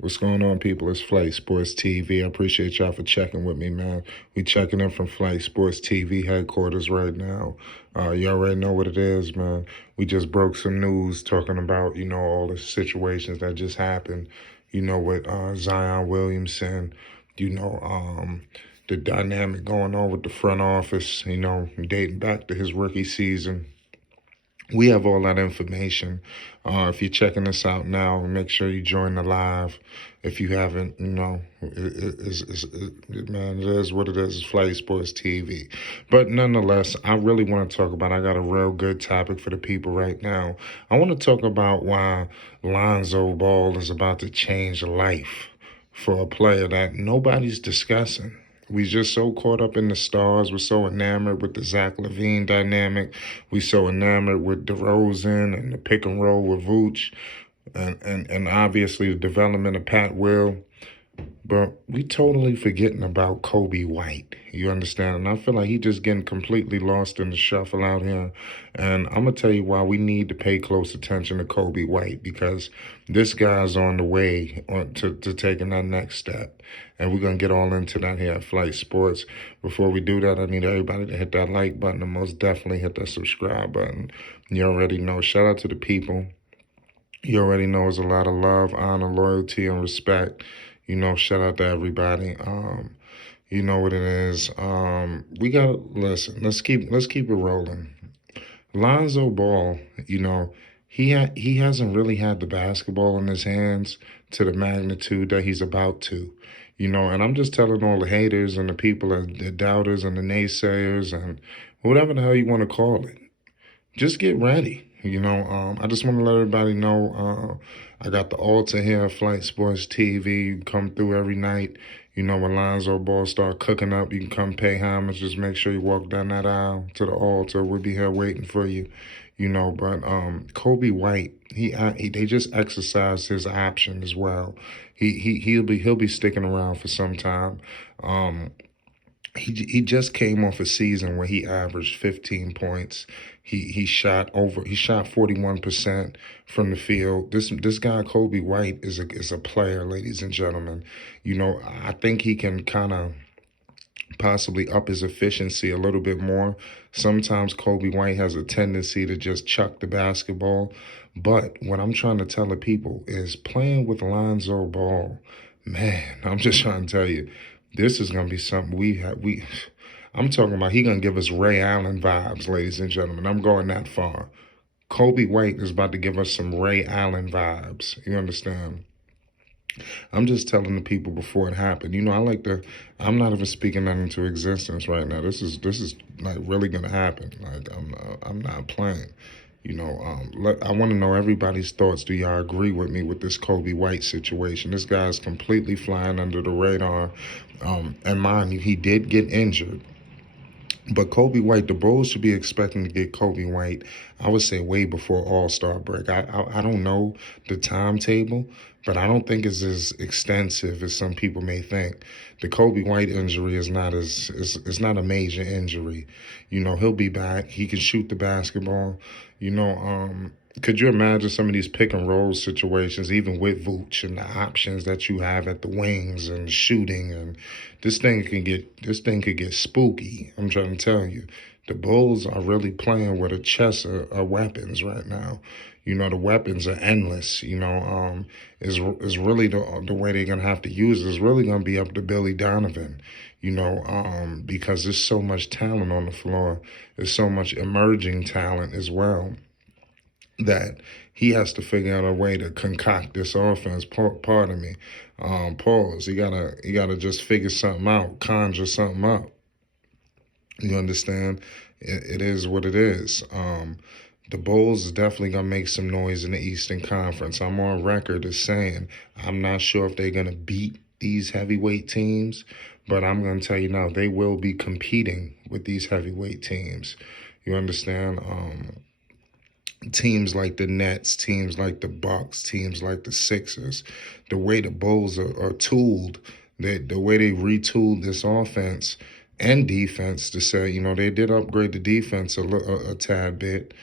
What's going on, people? It's Flight Sports TV. I appreciate y'all for checking with me, man. We checking in from Flight Sports TV headquarters right now. You already know what it is, man. We just broke some news talking about, all the situations that just happened, with Zion Williamson, the dynamic going on with the front office, dating back to his rookie season. We have all that information. If you're checking us out now, make sure you join the live. If you haven't, man, it is what it is. It's Flight Sports TV. But nonetheless, I really want to talk about, I got a real good topic for the people right now. I want to talk about why Lonzo Ball is about to change life for a player that nobody's discussing. We just so caught up in the stars. We're so enamored with the Zach LaVine dynamic. We so enamored with DeRozan and the pick and roll with Vooch, and obviously the development of Pat Will. But we totally forgetting about Coby White. You understand? And I feel like he's just getting completely lost in the shuffle out here. And I'm going to tell you why we need to pay close attention to Coby White, because this guy's on the way to taking that next step. And we're going to get all into that here at Flight Sports. Before we do that, I need everybody to hit that like button and most definitely hit that subscribe button. You already know. Shout out to the people. You already know it's a lot of love, honor, loyalty, and respect. Shout out to everybody. You know what it is. We gotta listen. Let's keep it rolling. Lonzo Ball, he hasn't really had the basketball in his hands to the magnitude that he's about to. And I'm just telling all the haters and the people, the doubters and the naysayers and whatever the hell you want to call it, just get ready. I just want to let everybody know I got the altar here at Flight Sports TV. You can come through every night. When Lonzo Ball start cooking up, you can come pay homage. Just make sure you walk down that aisle to the altar. We'll be here waiting for you. But Coby White, they just exercised his option as well. He'll be sticking around for some time. He just came off a season where he averaged 15 points. He shot 41% from the field. This guy Coby White is a player, ladies and gentlemen. I think he can kind of possibly up his efficiency a little bit more. Sometimes Coby White has a tendency to just chuck the basketball. But what I'm trying to tell the people is playing with Lonzo Ball, man, I'm just trying to tell you, this is going to be something I'm talking about. He going to give us Ray Allen vibes, ladies and gentlemen. I'm going that far. Coby White is about to give us some Ray Allen vibes. You understand? I'm just telling the people before it happened. I'm not even speaking that into existence right now. This is like really going to happen. Like I'm not playing. I want to know everybody's thoughts. Do y'all agree with me with this Coby White situation? This guy's completely flying under the radar. And mind you, he did get injured. But Coby White, the Bulls should be expecting to get Coby White, I would say, way before All-Star break. I don't know the timetable, but I don't think it's as extensive as some people may think. The Coby White injury is not it's not a major injury. He'll be back. He can shoot the basketball. Could you imagine some of these pick and roll situations, even with Vooch and the options that you have at the wings and shooting, and this thing could get spooky. I'm trying to tell you, the Bulls are really playing with a chest of weapons right now. The weapons are endless. Is really the way they're gonna have to use it is really gonna be up to Billy Donovan. Because there's so much talent on the floor. There's so much emerging talent as well, that he has to figure out a way to concoct this offense. Pardon me. Pause. He gotta just figure something out, conjure something up. You understand? It is what it is. The Bulls is definitely gonna make some noise in the Eastern Conference. I'm on record as saying I'm not sure if they're gonna beat these heavyweight teams, but I'm gonna tell you now, they will be competing with these heavyweight teams. You understand? Teams like the Nets, teams like the Bucks, teams like the Sixers, the way the Bulls are tooled, the way they retooled this offense and defense to say, they did upgrade the defense a tad bit.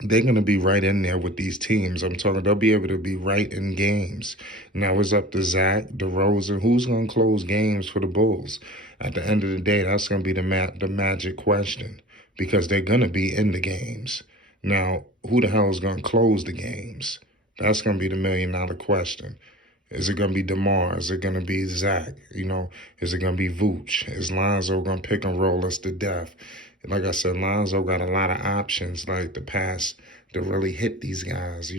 they're going to be right in there with these teams. I'm talking, they'll be able to be right in games. Now it's up to Zach, DeRozan, who's going to close games for the Bulls. At the end of the day, that's going to be the magic question because they're going to be in the games. Now, who the hell is going to close the games? That's going to be the $1 million question. Is it going to be DeMar? Is it going to be Zach? Is it going to be Vooch? Is Lonzo going to pick and roll us to death? Like I said, Lonzo got a lot of options, like the pass to really hit these guys.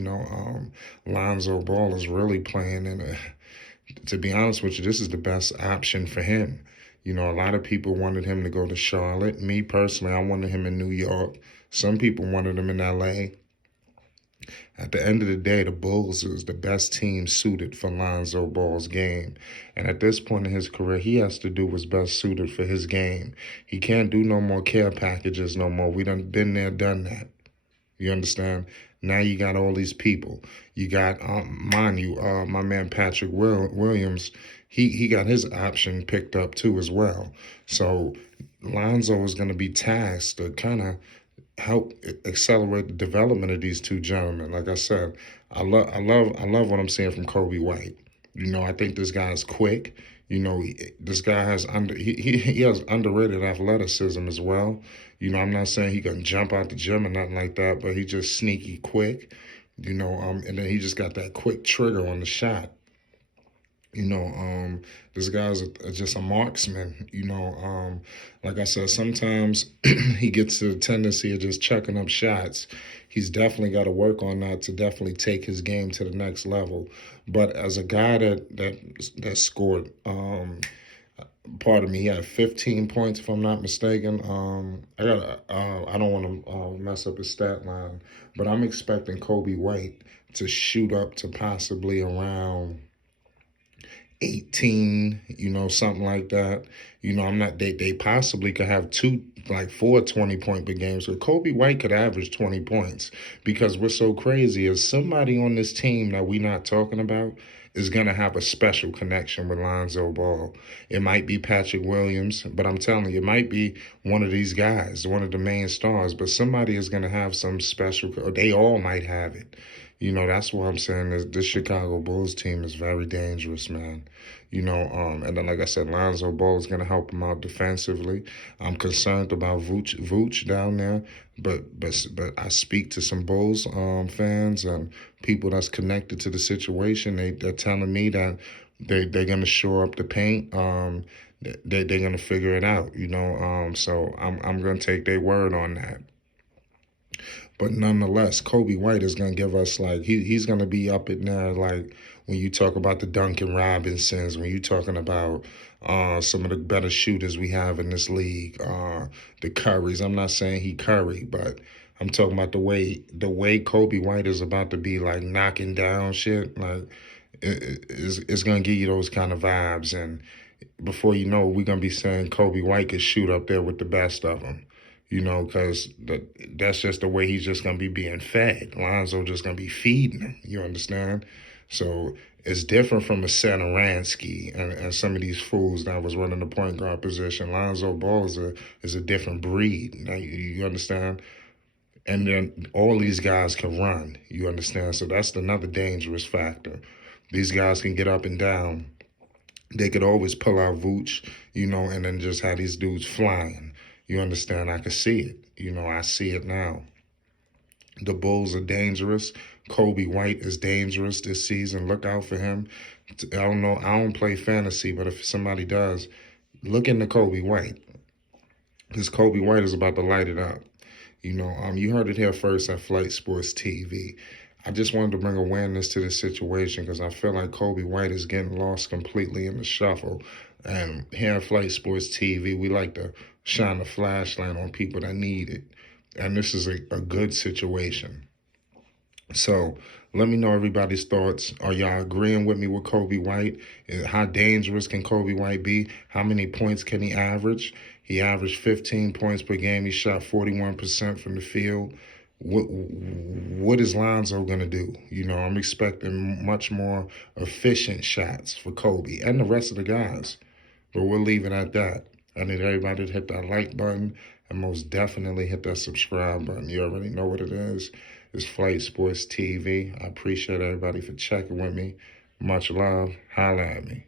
Lonzo Ball is really playing to be honest with you, this is the best option for him. A lot of people wanted him to go to Charlotte. Me personally, I wanted him in New York. Some people wanted him in LA. At the end of the day, the Bulls is the best team suited for Lonzo Ball's game. And at this point in his career, he has to do what's best suited for his game. He can't do no more care packages no more. We done been there, done that. You understand? Now you got all these people. You got, mind you, my man Patrick Williams, he got his option picked up too as well. So Lonzo is going to be tasked to kind of help accelerate the development of these two gentlemen. Like I said, I love what I'm seeing from Coby White. I think this guy's quick. This guy has he has underrated athleticism as well. I'm not saying he can jump out the gym or nothing like that, but he's just sneaky quick. And then he just got that quick trigger on the shot. This guy's just a marksman. Like I said, sometimes he gets the tendency of just chucking up shots. He's definitely got to work on that to definitely take his game to the next level. But as a guy that scored, pardon me, he had 15 points if I'm not mistaken. I don't want to mess up his stat line, but I'm expecting Coby White to shoot up to possibly around 18, something like that. I'm not, they possibly could have four 20-point big games. So Coby White could average 20 points because what's so crazy is somebody on this team that we're not talking about is going to have a special connection with Lonzo Ball. It might be Patrick Williams, but I'm telling you, it might be one of these guys, one of the main stars, but somebody is going to have some special, or they all might have it. That's what I'm saying is this Chicago Bulls team is very dangerous, man. And then like I said, Lonzo Ball is going to help him out defensively. I'm concerned about Vooch down there, but I speak to some Bulls fans and people that's connected to the situation. They're telling me that they're going to shore up the paint. They're going to figure it out. So I'm going to take their word on that. But nonetheless, Coby White is going to give us, he's going to be up in there, when you talk about the Duncan Robinsons, when you're talking about some of the better shooters we have in this league, the Currys. I'm not saying he Curry, but I'm talking about the way Coby White is about to be, knocking down shit. It's going to give you those kind of vibes. And before you know it, we're going to be saying Coby White could shoot up there with the best of them. Because that's just the way he's just going to be being fed. Lonzo just going to be feeding him, you understand? So it's different from a Satoransky and some of these fools that was running the point guard position. Lonzo Ball is a different breed, you understand? And then all these guys can run, you understand? So that's another dangerous factor. These guys can get up and down. They could always pull out Vooch, and then just have these dudes flying. You understand? I can see it. I see it now. The Bulls are dangerous. Coby White is dangerous this season. Look out for him. I don't know. I don't play fantasy, but if somebody does, look into Coby White. Because Coby White is about to light it up. You heard it here first at Flight Sports TV. I just wanted to bring awareness to this situation because I feel like Coby White is getting lost completely in the shuffle. And here at Flight Sports TV, we like to shine a flashlight on people that need it. And this is a good situation. So let me know everybody's thoughts. Are y'all agreeing with me with Coby White? How dangerous can Coby White be? How many points can he average? He averaged 15 points per game. He shot 41% from the field. What is Lonzo going to do? I'm expecting much more efficient shots for Coby and the rest of the guys. But we'll leave it at that. I need everybody to hit that like button And most definitely hit that subscribe button. You already know what it is. It's Flight Sports TV. I appreciate everybody for checking with me. Much love. Holla at me.